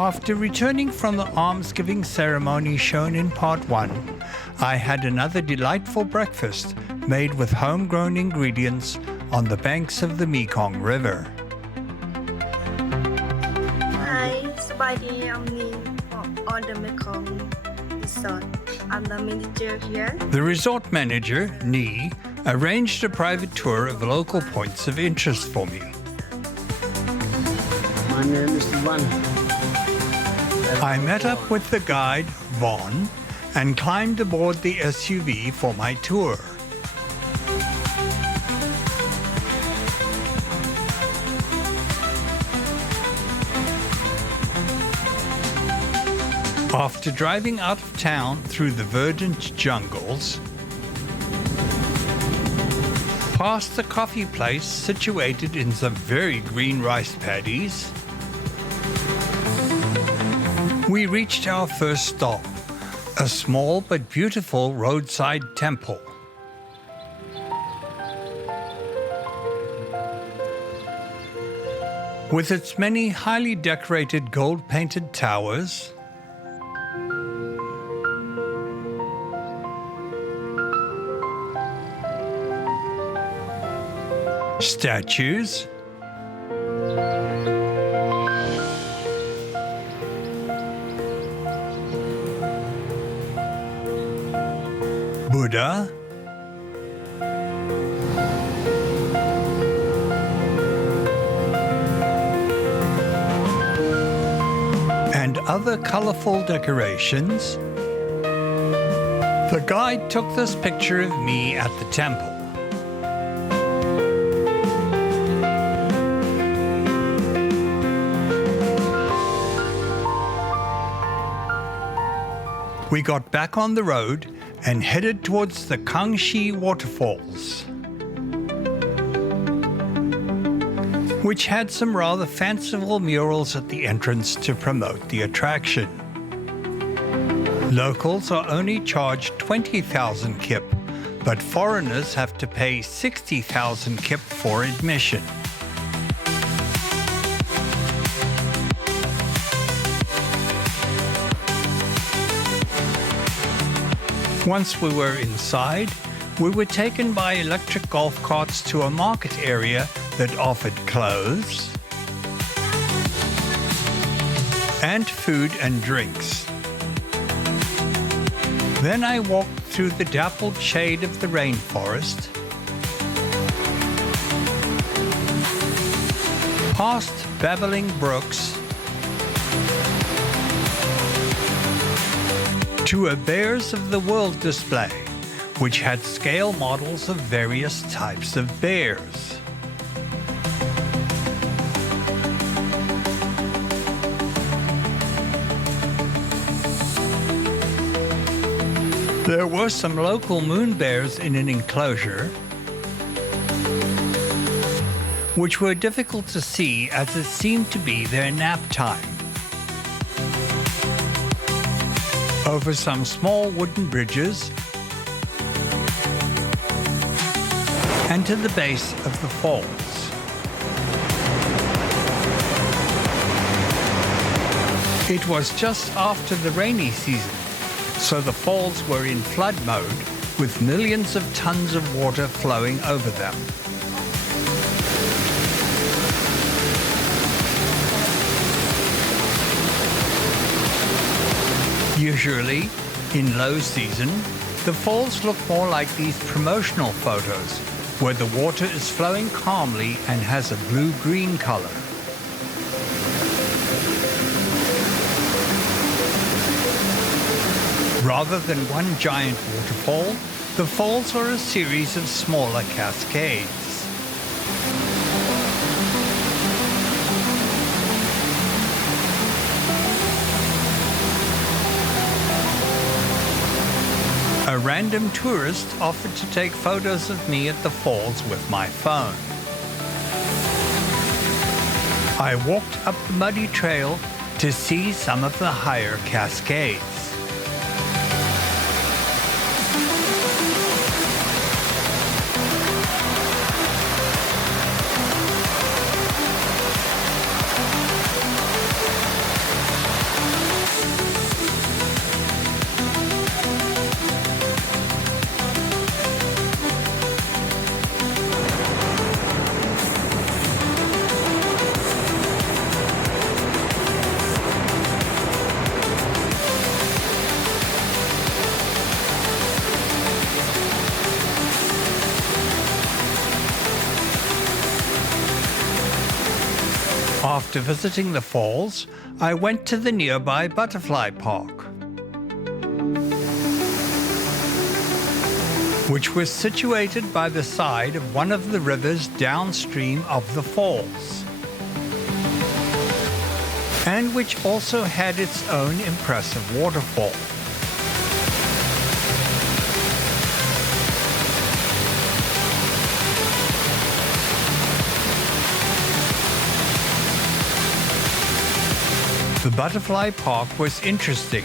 After returning from the alms-giving ceremony shown in part 1, I had another delightful breakfast made with homegrown ingredients on the banks of the Mekong River. Hi, สบายดี I'm Ning on the Mekong Resort. I'm the manager here. The resort manager, Ni, arranged a private tour of local points of interest for me. My name is Voan. I met up with the guide, Voan, and climbed aboard the SUV for my tour. After driving out of town through the verdant jungles, past the coffee place situated in some very green rice paddies, we reached our first stop, a small but beautiful roadside temple. With its many highly decorated gold-painted towers, statues, Buddha, and other colourful decorations, the guide took this picture of me at the temple. We got back on the road and headed towards the KuangXi Waterfalls, which had some rather fanciful murals at the entrance to promote the attraction. Locals are only charged 20,000 kip, but foreigners have to pay 60,000 kip for admission. Once we were inside, we were taken by electric golf carts to a market area that offered clothes and food and drinks. Then I walked through the dappled shade of the rainforest, past babbling brooks, to a Bears of the World display, which had scale models of various types of bears. There were some local moon bears in an enclosure, which were difficult to see as it seemed to be their nap time. Over some small wooden bridges and to the base of the falls. It was just after the rainy season, so the falls were in flood mode with millions of tons of water flowing over them. Usually, in low season, the falls look more like these promotional photos, where the water is flowing calmly and has a blue-green color. Rather than one giant waterfall, the falls are a series of smaller cascades. A random tourist offered to take photos of me at the falls with my phone. I walked up the muddy trail to see some of the higher cascades. After visiting the falls, I went to the nearby butterfly park, which was situated by the side of one of the rivers downstream of the falls, and which also had its own impressive waterfall. The butterfly park was interesting,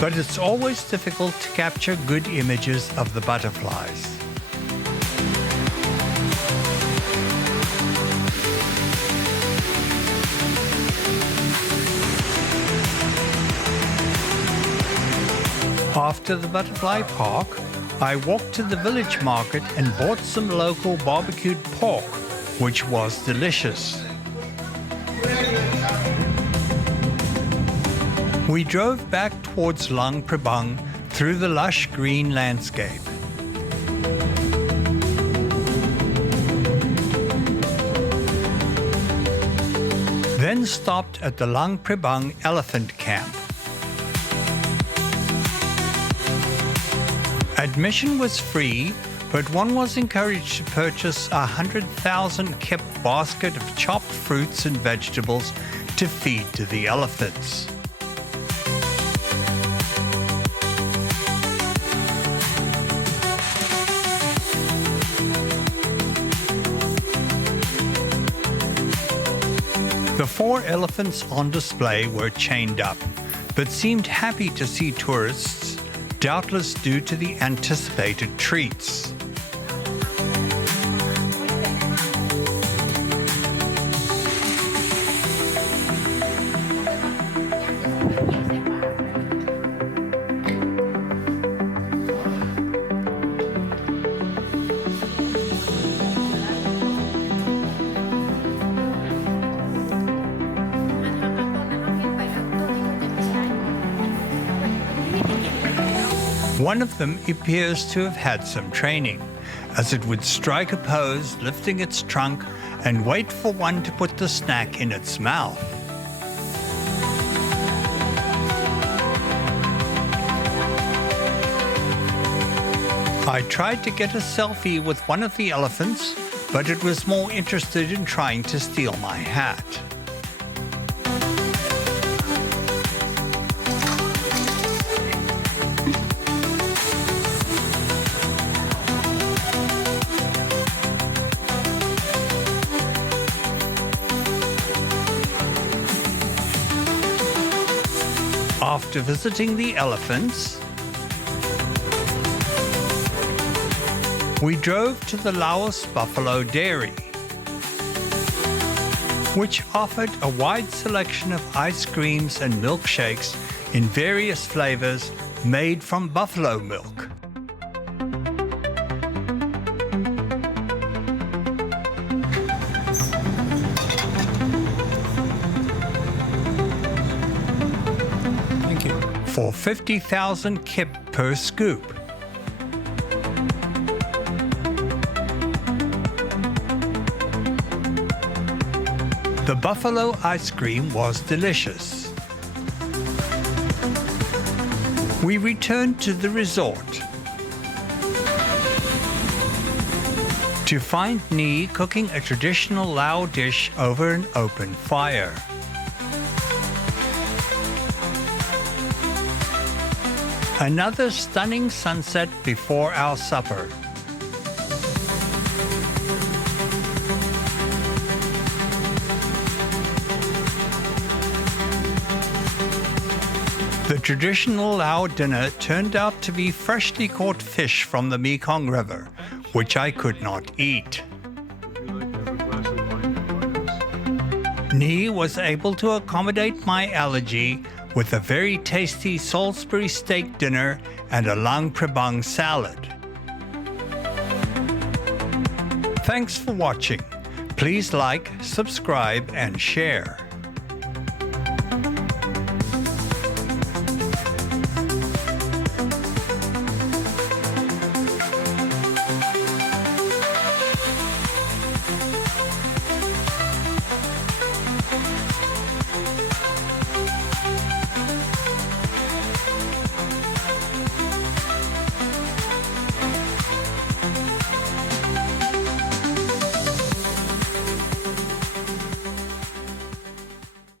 but it's always difficult to capture good images of the butterflies. After the butterfly park, I walked to the village market and bought some local barbecued pork, which was delicious. We drove back towards Luang Prabang through the lush green landscape. Then stopped at the Luang Prabang Elephant Camp. Admission was free, but one was encouraged to purchase a 100,000 kip basket of chopped fruits and vegetables to feed to the elephants. The 4 elephants on display were chained up, but seemed happy to see tourists, doubtless due to the anticipated treats. One of them appears to have had some training, as it would strike a pose, lifting its trunk, and wait for one to put the snack in its mouth. I tried to get a selfie with one of the elephants, but it was more interested in trying to steal my hat. After visiting the elephants, we drove to the Laos Buffalo Dairy, which offered a wide selection of ice creams and milkshakes in various flavors made from buffalo milk. For 50,000 kip per scoop. The buffalo ice cream was delicious. We returned to the resort to find Ni cooking a traditional Lao dish over an open fire. Another stunning sunset before our supper. The traditional Lao dinner turned out to be freshly caught fish from the Mekong River, which I could not eat. Ni was able to accommodate my allergy with a very tasty Salisbury steak dinner and a Luang Prabang salad. Thanks for watching. Please like, subscribe, and share.